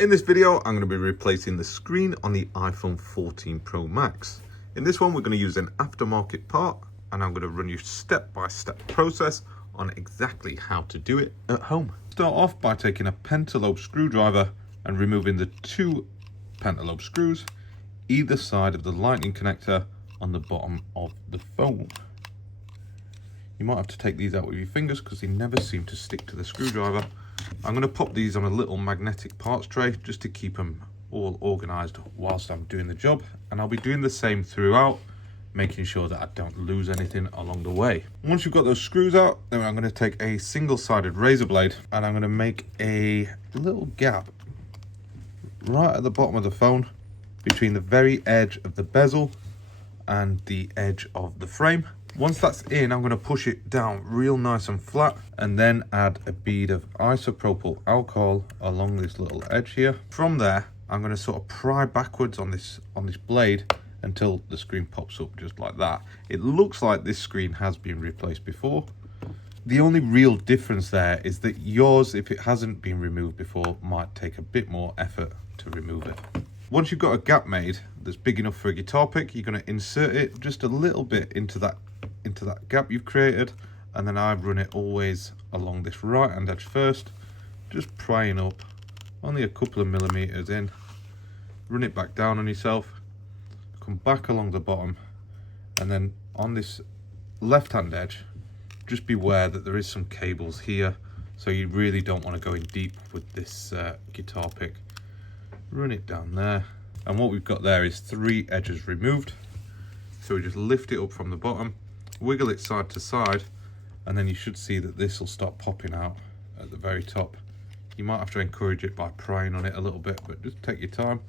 In this video, I'm going to be replacing the screen on the iPhone 14 Pro Max. In this one, we're going to use an aftermarket part, and I'm going to run you step-by-step process on exactly how to do it at home. Start off by taking a pentalobe screwdriver and removing the two pentalobe screws either side of the lightning connector on the bottom of the phone. You might have to take these out with your fingers because they never seem to stick to the screwdriver. I'm going to pop these on a little magnetic parts tray just to keep them all organised whilst I'm doing the job, and I'll be doing the same throughout, making sure that I don't lose anything along the way. Once you've got those screws out, then I'm going to take a single-sided razor blade and I'm going to make a little gap right at the bottom of the phone between the very edge of the bezel and the edge of the frame. Once that's in, I'm going to push it down real nice and flat and then add a bead of isopropyl alcohol along this little edge here. From there, I'm going to sort of pry backwards on this blade until the screen pops up just like that. It looks like this screen has been replaced before. The only real difference there is that yours, if it hasn't been removed before, might take a bit more effort to remove it. Once you've got a gap made that's big enough for a guitar pick, you're going to insert it just a little bit into that gap you've created, and then I run it always along this right hand edge first, just prying up only a couple of millimeters in, run it back down on yourself, come back along the bottom, and then on this left hand edge, just beware that there is some cables here, so you really don't want to go in deep with this guitar pick. Run it down there, and what we've got there is 3 edges removed. So we just lift it up from the bottom, wiggle it side to side, and then you should see that this will start popping out at the very top. You might have to encourage it by prying on it a little bit, but just take your time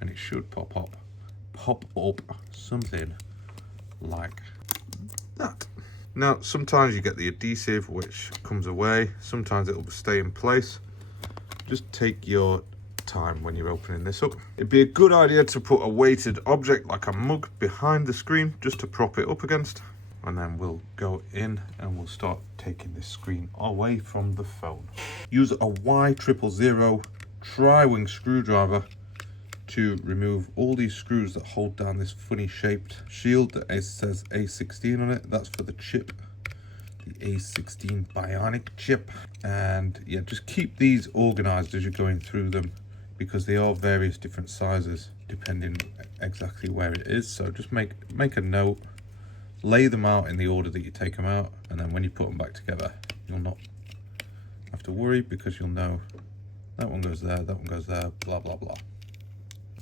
and it should pop up something like that. Now, sometimes you get the adhesive which comes away, sometimes it will stay in place. Just take your time when you're opening this up. It'd be a good idea to put a weighted object like a mug behind the screen just to prop it up against, and then we'll go in and we'll start taking this screen away from the phone. Use a Y000 tri-wing screwdriver to remove all these screws that hold down this funny shaped shield that says A16 on it. That's for the chip, the A16 Bionic chip. And yeah, just keep these organized as you're going through them, because they are various different sizes depending exactly where it is. So just make a note, lay them out in the order that you take them out, and then when you put them back together, you'll not have to worry, because you'll know that one goes there, that one goes there, blah, blah, blah.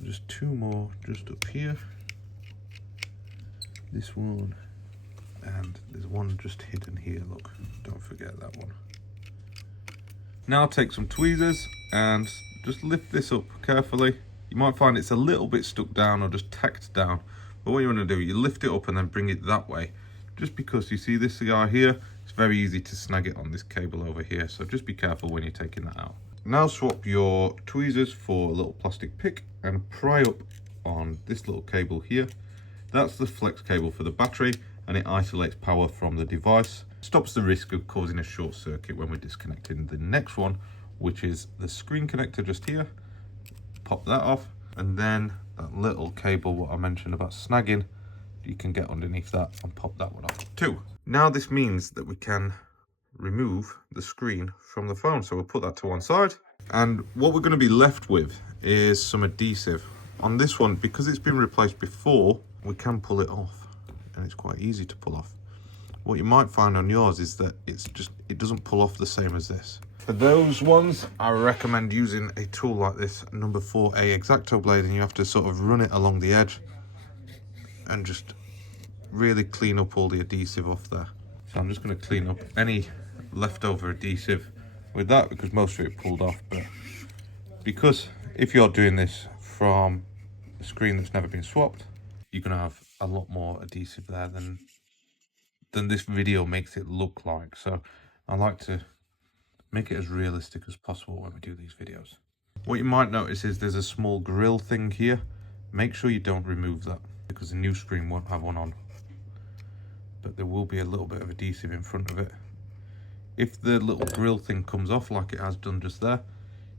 Just 2 more just up here. This one, and there's one just hidden here, look, don't forget that one. Now take some tweezers and just lift this up carefully. You might find it's a little bit stuck down or just tacked down, but what you want to do, you lift it up and then bring it that way, just because you see this guy here, it's very easy to snag it on this cable over here, so just be careful when you're taking that out. Now swap your tweezers for a little plastic pick and pry up on this little cable here. That's the flex cable for the battery, and it isolates power from the device. Stops the risk of causing a short circuit when we're disconnecting the next one, which is the screen connector just here. Pop that off, and then that little cable what I mentioned about snagging, you can get underneath that and pop that one off too. Now this means that we can remove the screen from the phone, so we'll put that to one side, and what we're going to be left with is some adhesive. On this one, because it's been replaced before, we can pull it off, and it's quite easy to pull off. What you might find on yours is that it doesn't pull off the same as this. For those ones, I recommend using a tool like this, number 4A X-Acto blade, and you have to sort of run it along the edge and just really clean up all the adhesive off there. So I'm just going to clean up any leftover adhesive with that, because most of it pulled off. But because if you're doing this from a screen that's never been swapped, you're going to have a lot more adhesive there than this video makes it look like. So I like to make it as realistic as possible when we do these videos. What you might notice is there's a small grill thing here. Make sure you don't remove that, because the new screen won't have one on, but there will be a little bit of adhesive in front of it. If the little grill thing comes off like it has done just there,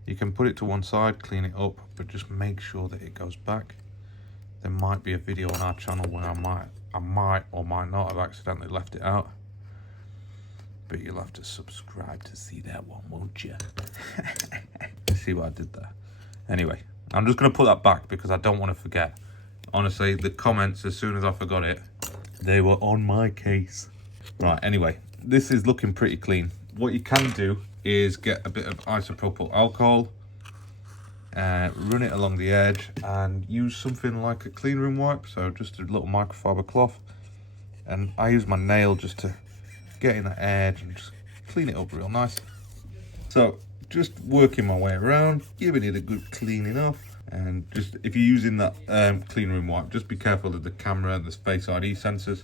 You can put it to one side, clean it up, but just make sure that it goes back. There might be a video on our channel where I might or might not have accidentally left it out. But you'll have to subscribe to see that one, won't you? See what I did there? Anyway, I'm just going to put that back because I don't want to forget. Honestly, the comments, as soon as I forgot it, they were on my case. Right, anyway, this is looking pretty clean. What you can do is get a bit of isopropyl alcohol, run it along the edge, and use something like a clean room wipe, so just a little microfiber cloth. And I use my nail just to get in the edge and just clean it up real nice. So just working my way around, giving it a good cleaning off. And just, if you're using that clean room wipe, just be careful of the camera and the Face ID sensors.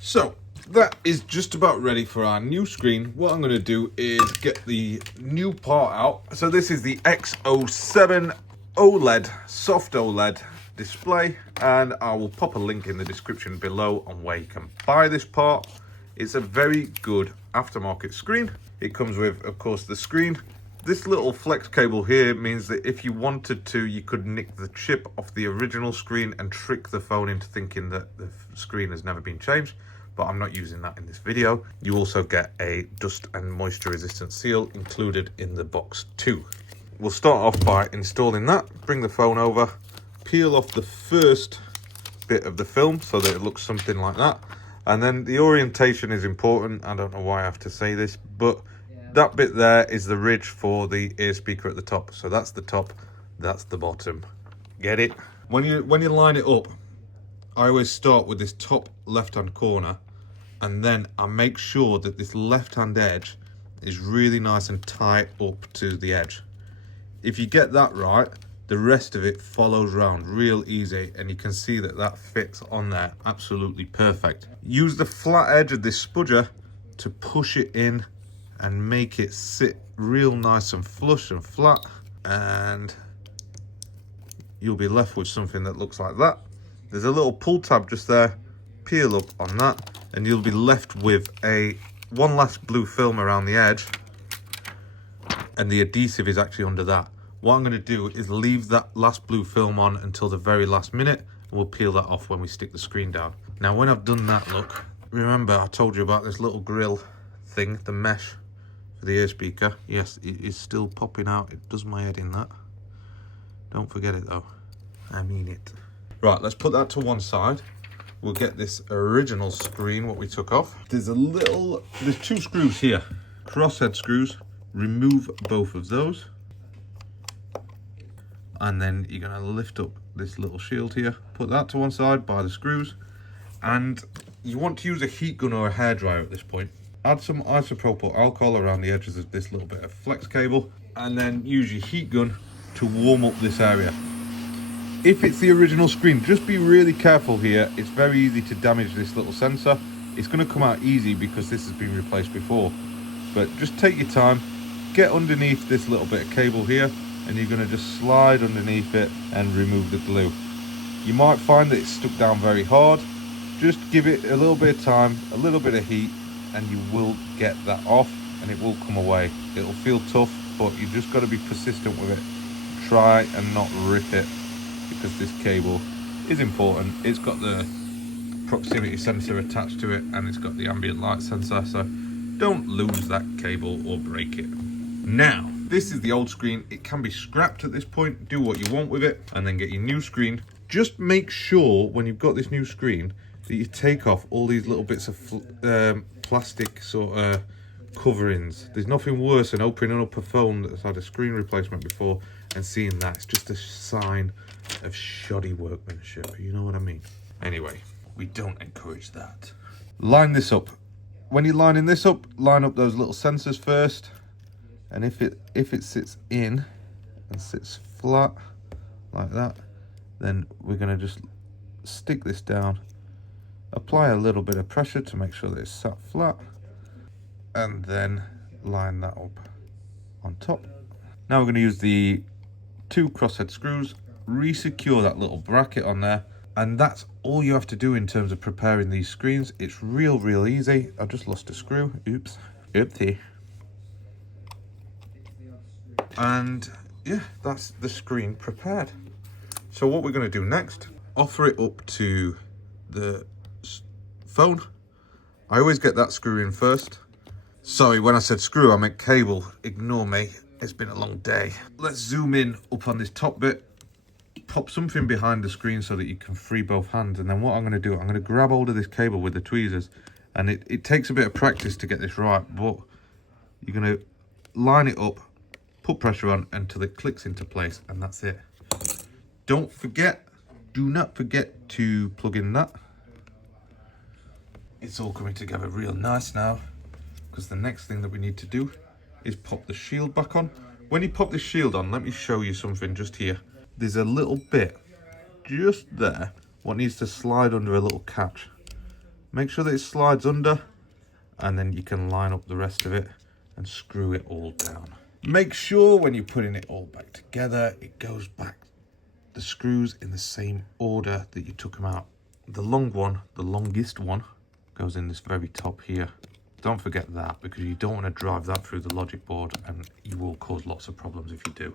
So that is just about ready for our new screen. What I'm going to do is get the new part out. So this is the X07 OLED, soft OLED display, and I will pop a link in the description below on where you can buy this part. It's a very good aftermarket screen. It comes with, of course, the screen. This little flex cable here means that if you wanted to, you could nick the chip off the original screen and trick the phone into thinking that the screen has never been changed, but I'm not using that in this video. You also get a dust and moisture resistant seal included in the box too. We'll start off by installing that, bring the phone over, peel off the first bit of the film so that it looks something like that. And then the orientation is important. I don't know why I have to say this, but that bit there is the ridge for the ear speaker at the top. So that's the top, that's the bottom. Get it? When you line it up, I always start with this top left-hand corner, and then I make sure that this left-hand edge is really nice and tight up to the edge. If you get that right, the rest of it follows round real easy, and you can see that that fits on there absolutely perfect. Use the flat edge of this spudger to push it in and make it sit real nice and flush and flat, and you'll be left with something that looks like that. There's a little pull tab just there, peel up on that, and you'll be left with one last blue film around the edge, and the adhesive is actually under that. What I'm going to do is leave that last blue film on until the very last minute, and we'll peel that off when we stick the screen down. Now, when I've done that, look, remember I told you about this little grill thing, the mesh for the ear speaker. Yes, it is still popping out. It does my head in that. Don't forget it though. I mean it. Right, let's put that to one side. We'll get this original screen, what we took off. There's two screws here, crosshead screws. Remove both of those. And then you're going to lift up this little shield here, put that to one side by the screws, and you want to use a heat gun or a hairdryer at this point. Add some isopropyl alcohol around the edges of this little bit of flex cable, and then use your heat gun to warm up this area. If it's the original screen, just be really careful here. It's very easy to damage this little sensor. It's going to come out easy because this has been replaced before, but just take your time, get underneath this little bit of cable here, and you're going to just slide underneath it and remove the glue. You might find that it's stuck down very hard. Just give it a little bit of time, a little bit of heat, and you will get that off, and it will come away. It'll feel tough, but you just got to be persistent with it. Try and not rip it, because this cable is important. It's got the proximity sensor attached to it, and it's got the ambient light sensor, so don't lose that cable or break it. Now, this is the old screen. It can be scrapped at this point. Do what you want with it, and then get your new screen. Just make sure when you've got this new screen that you take off all these little bits of plastic sort of coverings. There's nothing worse than opening up a phone that's had a screen replacement before and seeing that. It's just a sign of shoddy workmanship. You know what I mean? Anyway, we don't encourage that. Line this up. When you're lining this up, line up those little sensors first. And if it sits in and sits flat like that, then we're going to just stick this down, apply a little bit of pressure to make sure that it's sat flat, and then line that up on top. Now we're going to use the two crosshead screws, re-secure that little bracket on there, and that's all you have to do in terms of preparing these screens. It's real easy. I just lost a screw. Oops. Oopsie. And yeah, that's the screen prepared. So what we're going to do next, offer it up to the phone. I always get that screw in first. Sorry, when I said screw, I meant cable. Ignore me. It's been a long day. Let's zoom in up on this top bit. Pop something behind the screen so that you can free both hands. And then what I'm going to do, I'm going to grab hold of this cable with the tweezers. And it takes a bit of practice to get this right, but you're going to line it up, put pressure on until it clicks into place, and that's it. Don't forget, do not forget to plug in that. It's all coming together real nice now, because the next thing that we need to do is pop the shield back on. When you pop the shield on, let me show you something just here. There's a little bit just there what needs to slide under a little catch. Make sure that it slides under, and then you can line up the rest of it and screw it all down. Make sure when you're putting it all back together, it goes back, the screws in the same order that you took them out. The long one, the longest one, goes in this very top here. Don't forget that, because you don't want to drive that through the logic board, and you will cause lots of problems if you do.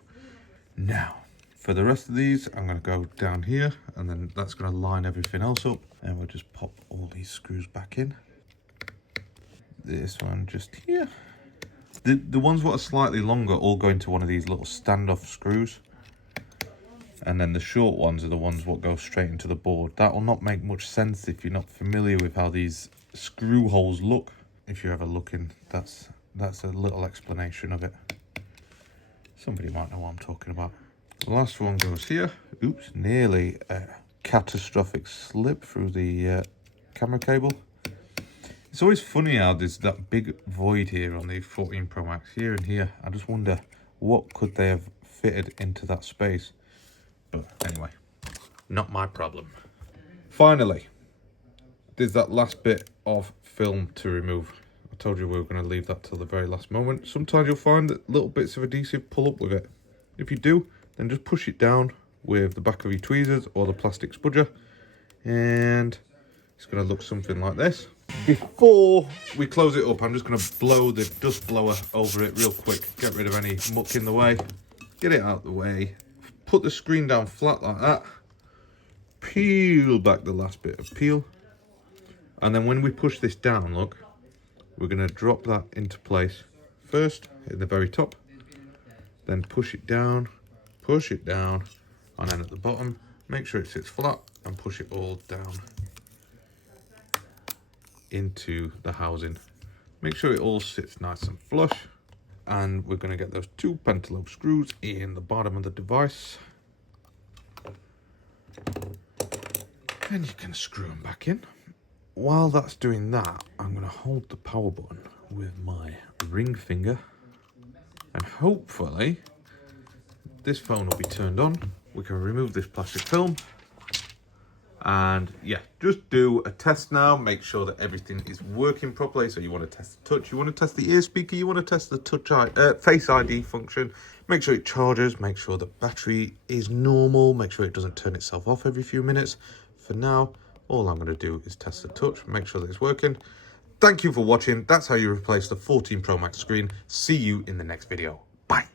Now, for the rest of these, I'm going to go down here, and then that's going to line everything else up, and we'll just pop all these screws back in. This one just here. The ones that are slightly longer all go into one of these little standoff screws, and then the short ones are the ones what go straight into the board. That will not make much sense if you're not familiar with how these screw holes look. If you're ever looking, that's a little explanation of it. Somebody might know what I'm talking about. The last one goes here. Oops, nearly a catastrophic slip through the camera cable. It's always funny how there's that big void here on the 14 Pro Max, here and here. I just wonder what could they have fitted into that space. But anyway, not my problem. Finally, there's that last bit of film to remove. I told you we were going to leave that till the very last moment. Sometimes you'll find that little bits of adhesive pull up with it. If you do, then just push it down with the back of your tweezers or the plastic spudger, and it's going to look something like this. Before we close it up, I'm just going to blow the dust blower over it real quick, get rid of any muck in the way, get it out the way, put the screen down flat like that, peel back the last bit of peel, and then when we push this down, look, we're going to drop that into place first in the very top, then push it down, and then at the bottom, make sure it sits flat and push it all down into the housing. Make sure it all sits nice and flush, and we're going to get those two pentalobe screws in the bottom of the device, and you can screw them back in. While that's doing that, I'm going to hold the power button with my ring finger, and hopefully this phone will be turned on. We can remove this plastic film, and yeah, just do a test now. Make sure that everything is working properly. So you want to test the touch, you want to test the ear speaker, you want to test the Face ID function. Make sure it charges, make sure the battery is normal, make sure it doesn't turn itself off every few minutes. For now, all I'm going to do is test the touch, make sure that it's working. Thank you for watching. That's how you replace the 14 Pro Max screen. See you in the next video. Bye.